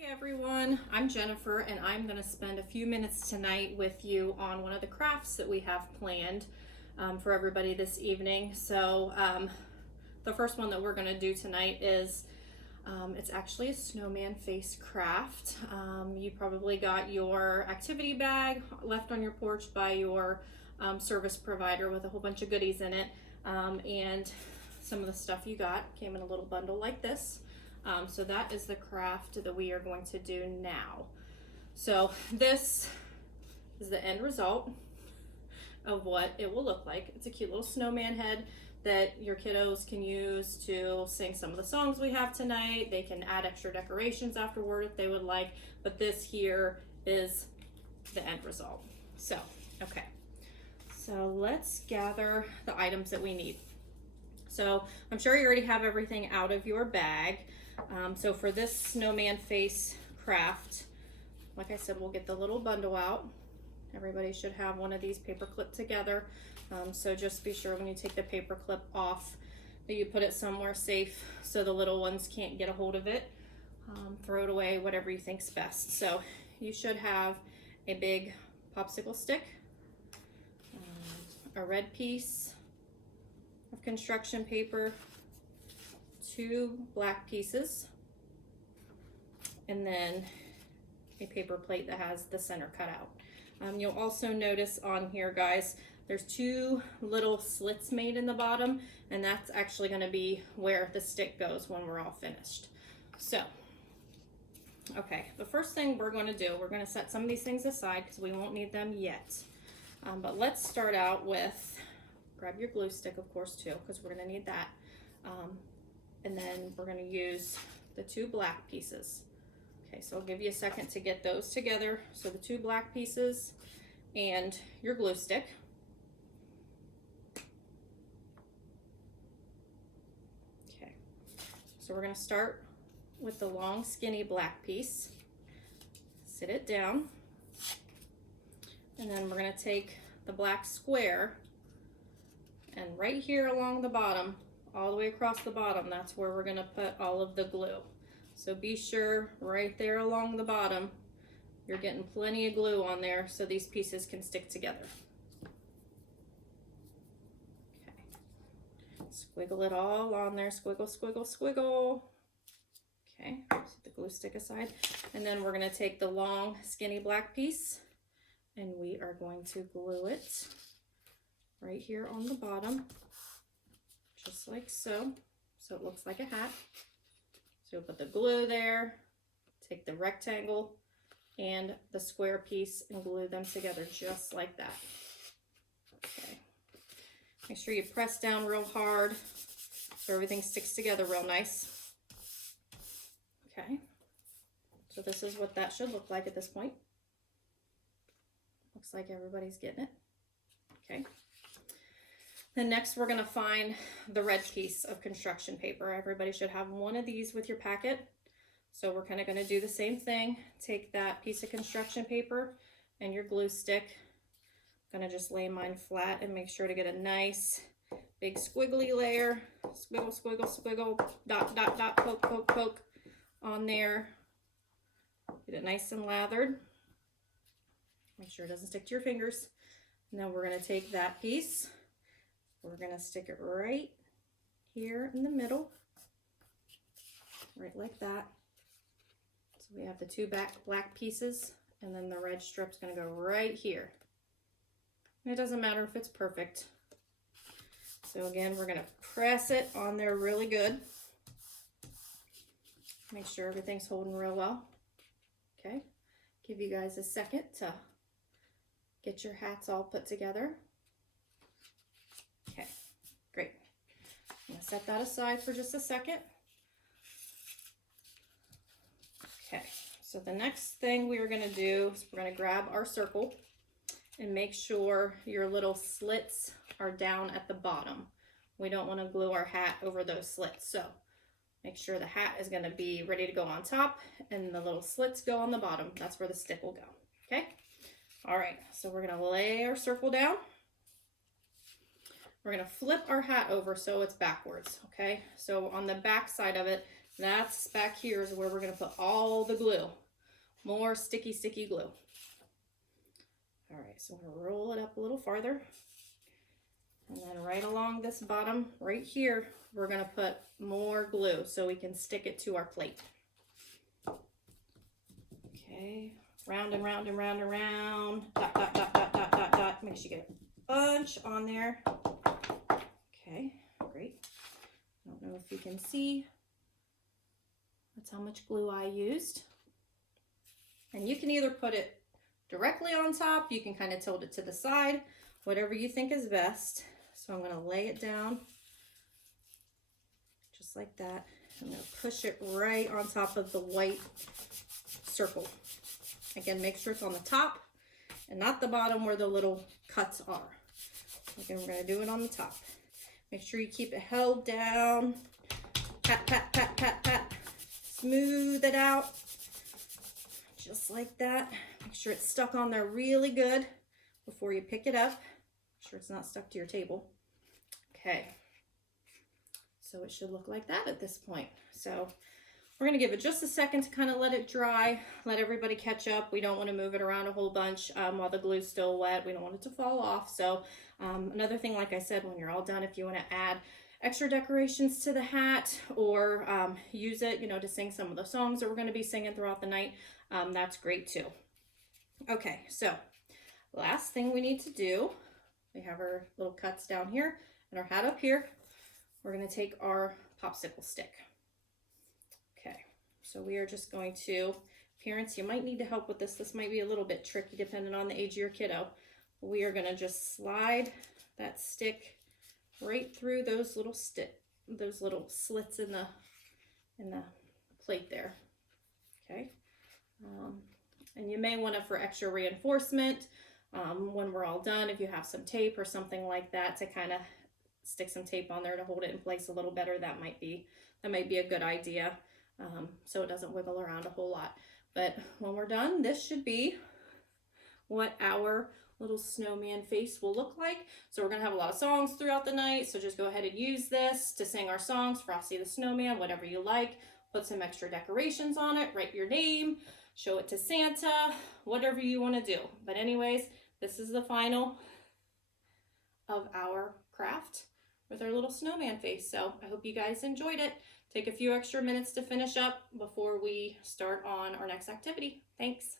Hey everyone, I'm Jennifer and I'm going to spend a few minutes tonight with you on one of the crafts that we have planned for everybody this evening. So the first one that we're going to do tonight is it's actually a snowman face craft. You probably got your activity bag left on your porch by your service provider with a whole bunch of goodies in it, and some of the stuff you got came in a little bundle like this. So that is the craft that we are going to do now. So this is the end result of what it will look like. It's a cute little snowman head that your kiddos can use to sing some of the songs we have tonight. They can add extra decorations afterward if they would like, but this here is the end result. So, okay. So let's gather the items that we need. So I'm sure you already have everything out of your bag. So for this snowman face craft, like I said, we'll get the little bundle out. Everybody should have one of these paper clipped together. So just be sure when you take the paper clip off that you put it somewhere safe so the little ones can't get a hold of it. Throw it away, whatever you think's best. So you should have a big popsicle stick, a red piece of construction paper, 2 black pieces, and then a paper plate that has the center cut out. You'll also notice on here, guys, there's 2 little slits made in the bottom, and that's actually going to be where the stick goes when we're all finished. So, okay, the first thing we're going to do, we're going to set some of these things aside because we won't need them yet. But let's start out with, grab your glue stick, of course, too, because we're going to need that. And then we're going to use the 2 black pieces. Okay, so I'll give you a second to get those together. So the 2 black pieces and your glue stick. Okay, so we're going to start with the long, skinny black piece. Sit it down. And then we're going to take the black square, and right here along the bottom, all the way across the bottom, that's where we're going to put all of the glue. So be sure right there along the bottom, you're getting plenty of glue on there so these pieces can stick together. Okay, squiggle it all on there, squiggle, squiggle, squiggle. Okay, set the glue stick aside. And then we're going to take the long, skinny black piece, and we are going to glue it right here on the bottom, just like so. So it looks like a hat. So we'll put the glue there, take the rectangle and the square piece and glue them together just like that. Okay. Make sure you press down real hard so everything sticks together real nice. Okay. So this is what that should look like at this point. Looks like everybody's getting it. Okay. Then next we're going to find the red piece of construction paper. Everybody should have one of these with your packet. So we're kind of going to do the same thing. Take that piece of construction paper and your glue stick. I'm going to just lay mine flat and make sure to get a nice big squiggly layer. Squiggle, squiggle, squiggle, dot, dot, dot, poke, poke, poke on there. Get it nice and lathered. Make sure it doesn't stick to your fingers. Now we're going to take that piece. We're going to stick it right here in the middle, right like that. So we have the 2 black pieces, and then the red strip's going to go right here. And it doesn't matter if it's perfect. So again, we're going to press it on there really good. Make sure everything's holding real well. Okay, give you guys a second to get your hats all put together. Okay, great. I'm going to set that aside for just a second. Okay, so the next thing we are going to do is we're going to grab our circle and make sure your little slits are down at the bottom. We don't want to glue our hat over those slits, so make sure the hat is going to be ready to go on top and the little slits go on the bottom. That's where the stick will go. Okay, all right, so we're going to lay our circle down. We're going to flip our hat over so it's backwards, okay? So on the back side of it, That's back here is where we're going to put all the glue. More sticky, sticky glue. All right, so I'm going to roll it up a little farther. And then right along this bottom, right here, we're going to put more glue so we can stick it to our plate. Okay, round and round and round and round. Dot, dot, dot, dot, dot, dot, dot. Make sure you get a bunch on there. Okay, great. I don't know if you can see. That's how much glue I used. And you can either put it directly on top, you can kind of tilt it to the side, whatever you think is best. So I'm going to lay it down just like that. I'm going to push it right on top of the white circle. Again, make sure it's on the top and not the bottom where the little cuts are. Again, we're going to do it on the top. Make sure you keep it held down. Pat, pat, pat, pat, pat. Smooth it out. Just like that. Make sure it's stuck on there really good before you pick it up. Make sure it's not stuck to your table. Okay. So it should look like that at this point. So we're going to give it just a second to kind of let it dry, let everybody catch up. We don't want to move it around a whole bunch while the glue's still wet. We don't want it to fall off. So another thing, like I said, when you're all done, if you want to add extra decorations to the hat or use it, you know, to sing some of the songs that we're going to be singing throughout the night, that's great too. Okay, so last thing we need to do, we have our little cuts down here and our hat up here. We're going to take our popsicle stick. Okay, so we are just going to, parents, you might need to help with this. This might be a little bit tricky depending on the age of your kiddo. We are going to just slide that stick right through those little slits in the plate there. Okay, and you may want to, for extra reinforcement, when we're all done, if you have some tape or something like that to kind of stick some tape on there to hold it in place a little better, that might be a good idea, so it doesn't wiggle around a whole lot. But when we're done, this should be what our little snowman face will look like. So we're gonna have a lot of songs throughout the night, so just go ahead and use this to sing our songs, Frosty the Snowman, whatever you like. Put some extra decorations on it, write your name, show it to Santa, whatever you want to do. But anyways, this is the final of our craft with our little snowman face. So I hope you guys enjoyed it. Take a few extra minutes to finish up before we start on our next activity. Thanks.